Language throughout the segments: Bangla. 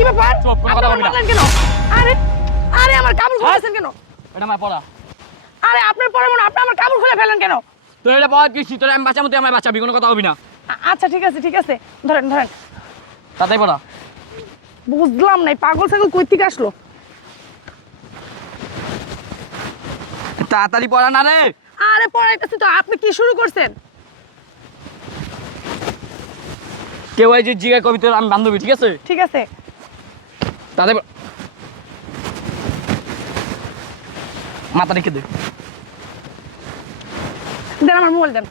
কি ব্যাপার? চুপ, কোনো কথা বলবি না। মারলেন কেন? আরে আরে আমার কাপড় খুলেছেন কেন? এটা আমার পড়া। আরে আপনার পরে মনে আপনি আমার কাপড় খুলে ফেলেন কেন? তোর এটা পড়া কি তোর আমি বাঁচাবো, তুই আমার বাঁচাবি, কোনো কথা হবি না। আচ্ছা ঠিক আছে ঠিক আছে, ধরেন ধরেন। তাতেই পড়া। বুঝলাম না, এই পাগল ছাগল কই থেকে আসলো? তাড়াতাড়ি পড়া না রে। আরে পড়াইতেছি তো, আপনি কি শুরু করছেন? কেউ এই যে জিজ্ঞা কবি তোর আমি বান্ধবী, ঠিক আছে? ঠিক আছে। তাতে মাথা রেখে দে। দেন আমার মোবাইল দেন।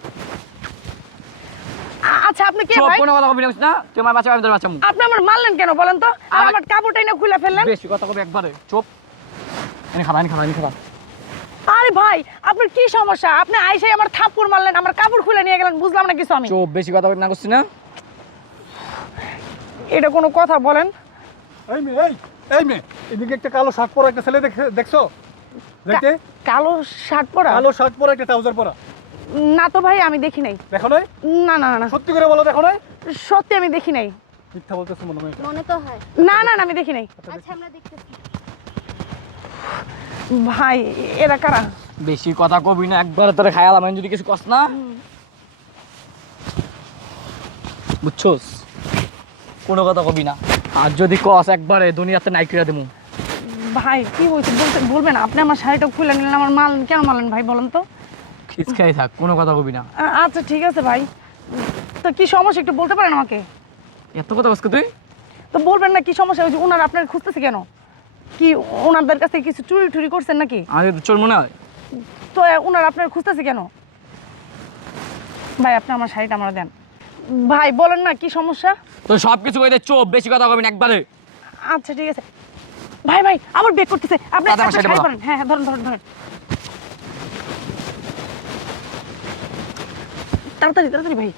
আচ্ছা আপনি কে চুপ, ভাই? কোনো কথা কবি না, তুই আমার বাঁচাবি, আমি তোর বাঁচাবো। আপনি আমার মারলেন কেন বলেন তো? আর আমার কাপড়টাই না খুলে ফেললেন। বেশি কথা কবি একবারে, চুপ। এনে খাবা, এনে খাবা, এনে খাবা। আরে ভাই আপনার কি সমস্যা? আপনি আইসাই আমার থাপ্পড় মারলেন, আমার কাপড় খুলে নিয়ে গেলেন, বুঝলাম না কিছু আমি। চুপ, বেশি কথা কবি না, করছি না? এটা কোনো কথা বলেন? এই মেয়ে, এদিকে একটা কালো শার্ট পরা একটা ছেলে দেখছো? দেখতে কালো শার্ট পরা? কালো শার্ট পরা একটা ট্রাউজার পরা, না তো ভাই, আমি দেখি নাই। দেখো নাই? না না না, সত্যি করে বলো, দেখো নাই? সত্যি আমি দেখি নাই। মিথ্যা বলতেছো মনে হয়। মনে তো হয়। না না না, আমি দেখি নাই। আচ্ছা আমরা দেখতেছি। ভাই এরা কারা? বেশি কথা কবি না, একবারে তোরে খায়ালাম, আমি যদি কিছু কস না, বুঝছোস? কোনো কথা কবি না, আর যদি কস একবারে দুনিয়াতে নাই করে দেবো। ভাই কি বলছে বলবেন? আপনি আমার শাড়িটা খুলে নিলেন, আমার মাল কেন মারলেন ভাই বলেন তো? খিচখাই থাক, কোনো কথা কবি না। আচ্ছা ঠিক আছে ভাই, তো কি সমস্যা একটু বলতে পারেন আমাকে? এত কথা বসকে তুই? তো বলবেন না কি সমস্যা? ওই যে ওনার আপনার খুঁজতেছে কেন? কি ওনাদের কাছে কিছু চুরি টুরি করছেন নাকি? আমি চোর মনে হয়? তো ওনার আপনার খুঁজতেছে কেন? ভাই আপনি আমার শাড়িটা আমার দেন। ভাই বলেন না কি সমস্যা? তো সব কিছু কই দে, চুপ, বেশি কথা কবি না একবারে। আচ্ছা ঠিক আছে। ভাই ভাই আমার বেক করতেছে, আপনি দাদা, আমার একটা শাড়িটা শাড়ি পরা। পরেন। হ্যাঁ হ্যাঁ, ধরেন ধরেন ধরেন, তাড়াতাড়ি তাড়াতাড়ি ভাই।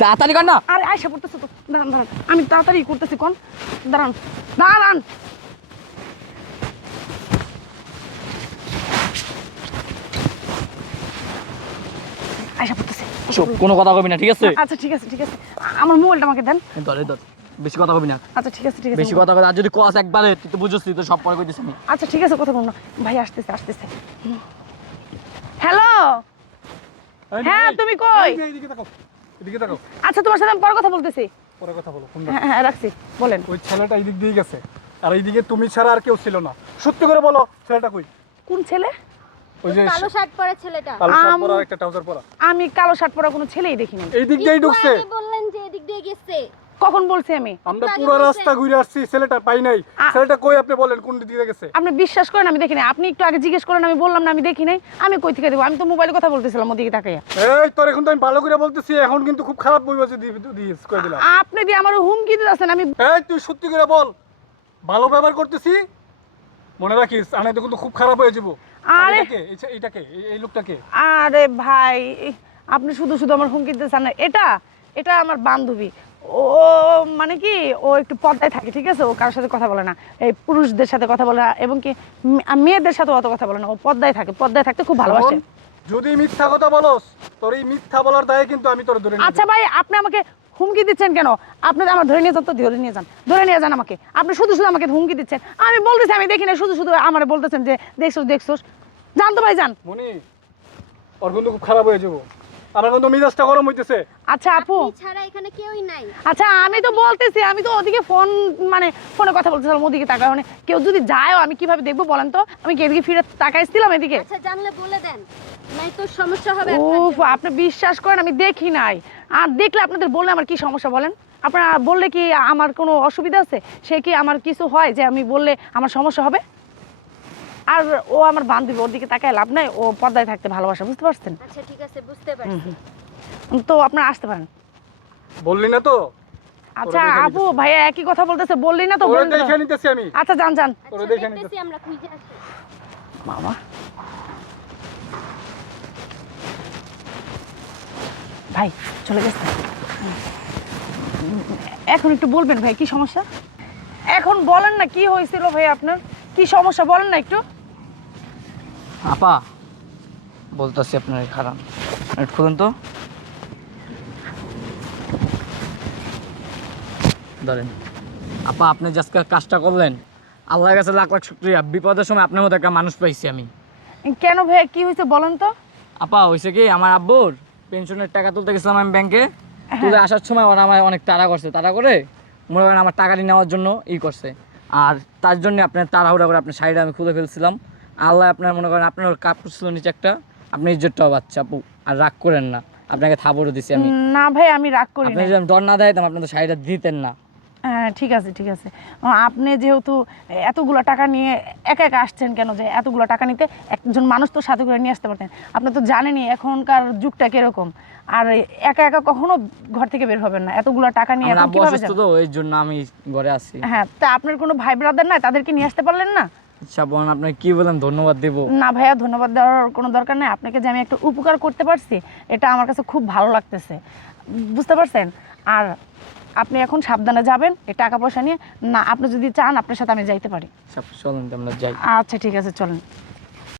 তাড়াতাড়ি কর না। আরে আয়সা পড়তেছে তো, দাঁড়ান দাঁড়ান, আমি তাড়াতাড়ি করতেছি কোন, দাঁড়ান দাঁড়ান। আয়সা পড়তেছে। চুপ, কোনো কথা কবি না, ঠিক আছে? আচ্ছা ঠিক আছে ঠিক আছে, আমার মোবাইলটা আমাকে দেন। ধরে ধর, বেশি কথা কবি না। আচ্ছা ঠিক আছে ঠিক আছে, বেশি কথা কবি, আর যদি কস একবারে, তুই তো বুঝছিস, তুই তো সব পরে কইতিস আমি। আচ্ছা ঠিক আছে, কথা বল না ভাই, আসতেছে আসতেছে। হ্যালো, এই হ্যাঁ, এই, তুমি কই? এই যে, এদিকে তাকাও, এদিকে তাকাও। আচ্ছা তোমার সাথে আমি পরে কথা বলতেছি। পরে কথা বলো। হ্যাঁ হ্যাঁ রাখছি, বলেন। ওই ছেলেটা এই দিক দিয়ে গেছে, আর এইদিকে তুমি ছাড়া আর কেউ ছিল না। সত্যি করে বলো, ছেলেটা কই? কোন ছেলে? ওই যে কালো শার্ট পরা ছেলেটা। কালো শার্ট পরা একটা ট্রাউজার পরা, আমি কালো শার্ট পরা কোনো ছেলেই দেখিনি। এই দিক দিয়েই ঢুকছে। একটু আগে বললেন যে এদিক দিয়ে গেছে। কখন বলছি আমি? আমরা একটু আগে পুরো বলছেন। রাস্তা ঘুরে আসছি, ছেলেটা পাই নাই। ছেলেটা কই আপনি বলেন, কোন দিক দিয়ে গেছে? আপনি বিশ্বাস করেন আমি দেখি নাই? আপনি একটু আগে জিজ্ঞেস করেন, আমি বললাম না আমি দেখি নাই। আমি কই থেকে দেবো? আমি তো মোবাইলে কথা বলতেছিলাম ওদিকে তাকাইয়া। এই তোর এখন তো আমি ভালো করে বলতেছি, এখন কিন্তু খুব খারাপ বইবাজি দিস করে দিলাম। আপনি দিয়ে আমার হুমকি দিতেছেন। আমি এই তুই সত্যি করে বল, ভালো ব্যবহার করতেছি, মনে রাখিস আনে তো কিন্তু খুব খারাপ হয়ে যাবো। আরে এইটাকে এই লোকটাকে আরে ভাই, আপনি শুধু শুধু আমার হুমকি দিতেছেন না। এটা এটা আমার বান্ধবী। ও মানে কি, ও একটু পর্দায় থাকে, ঠিক আছে? ও কারোর সাথে কথা বলে না, এই পুরুষদের সাথে কথা বলে না, এবং কি মেয়েদের সাথে অত কথা বলে না। ও পর্দায় থাকে, পর্দায় থাকতে খুব ভালোবাসে। শোন, যদি মিথ্যা কথা বলস, তোর এই মিথ্যা বলার দায়ে কিন্তু আমি তোর ধরে নিয়ে আচ্ছা ভাই, আপনি আমাকে হুমকি দিচ্ছেন কেন? আপনি আমার ধরে নিয়ে যান তো, ধরে নিয়ে যান, ধরে নিয়ে যান আমাকে। আপনি শুধু শুধু আমাকে হুমকি দিচ্ছেন। আমি বলতেছি আমি দেখি না, শুধু শুধু আমার বলতেছেন যে দেখছোস দেখছোস। জান তো ভাই যান। মনি, ওর কিন্তু খুব খারাপ হয়ে যাবো, আমার কিন্তু মিজাজটা গরম হইতেছে। আচ্ছা আপু, আপনি ছাড়া এখানে কেউই নাই। আচ্ছা আমি তো বলতেছি, আমি তো ওদিকে ফোনে কথা বলতেছিলাম, ওদিকে তাকায়, মানে কেউ যদি যায়ও আমি কিভাবে দেখবো বলেন তো? আমি কি এদিকে ফিরে তাকাইছিলাম এদিকে? আচ্ছা জানলে বলে দেন, নাই তো সমস্যা হবে আপনার উফ, জন্য। আপনি বিশ্বাস করেন আমি দেখি নাই। আর দেখলে আপনাদের বললে আমার কি সমস্যা বলেন? আপনারা বললে কি আমার কোনো অসুবিধা আছে? সে কি আমার কিছু হয় যে আমি বললে আমার সমস্যা হবে? আর ও আমার বান্ধবী, ওর দিকে তাকায় লাভ নাই, ও পর্দায় থাকতে ভালোবাসে, বুঝতে পারছেন? আচ্ছা ঠিক আছে, বুঝতে পারছি। তো আপনারা আসতে পারেন। বললি না তো? আচ্ছা দেখে আপু, ভাইয়া একই কথা বলতেছে, বললি না তো? তোরে বললি না তো? দেখে নিতেছি আমি। আচ্ছা যান যান। তোরে আচ্ছা দেখে নিতে- দেখতেছি, আমরা খুঁজে আসি। মামা ভাই চলে গেছে। এখন একটু বলবেন ভাই কি সমস্যা? এখন বলেন না কি হয়েছিল ভাই, আপনার কি সমস্যা বলেন না একটু। আপা বলতেছি আপনার খারাপ, একটু খুলুন তো। ধরেন আপা, আপনি যে আজকে কাজটা করলেন, আল্লাহর কাছে লাখ লাখ শুকরিয়া। বিপদের সময় আপনার মতো একটা মানুষ পাইছি আমি। কেন ভাইয়া কি হয়েছে বলেন তো? আপা হয়েছে কি, আমার আব্বুর পেনশনের টাকা তুলতে গেছিলাম আমি ব্যাংকে, তুলে আসার সময় ওরা আমার অনেক তাড়া করছে, তাড়া করে মনে করেন আমার টাকাটি নেওয়ার জন্য করছে। আর তার জন্য আপনার তাড়াহুড়া করে আপনার শাড়িটা আমি খুলে ফেলছিলাম। আল্লাহ আপনার মনে করেন আপনার কাপড় ছিল নিচে একটা, আপনি ইজ্জতটাও বাচ্চা আপু, আর রাগ করেন না, আপনাকে থাপড়ও দিছি আমি। না ভাই আমি রাগ করি আপনি না। যদি আমি দর না দেয় আপনার তো শাড়িটা দিতেন না। হ্যাঁ ঠিক আছে ঠিক আছে। আপনি যেহেতু এতগুলো টাকা নিয়ে একা একা আসছেন কেন, যে এতগুলো টাকা নিতে একজন মানুষ তো সাথে করে নিয়ে আসতে পারতেন। আপনি তো জানেনই এখনকার যুগটা কিরকম, আর একা একা কখনো ঘর থেকে বের হবেন না। এতগুলো টাকা নিয়ে আমার এখন আব্বু কিভাবে অসুস্থ যাবেন? তো, এই জন্য আমি ঘরে আছি। হ্যাঁ, তা আপনার কোনো ভাই ব্রাদার নাই, তাদেরকে নিয়ে আসতে পারলেন না? আচ্ছা বোন, আপনাকে কি বলেন, ধন্যবাদ দেব? না ভাইয়া, ধন্যবাদ দেওয়ার কোনো দরকার নেই। আপনাকে যে আমি একটা উপকার করতে পারছি, এটা আমার কাছে খুব ভালো লাগতেছে, বুঝতে পারছেন? আর আপনি এখন সাবধানে যাবেন এই টাকা পয়সা নিয়ে। না, আপনি যদি চান আপনার সাথে আমি যাইতে পারি। চলেন আমরা যাই। আচ্ছা ঠিক আছে, চলেন।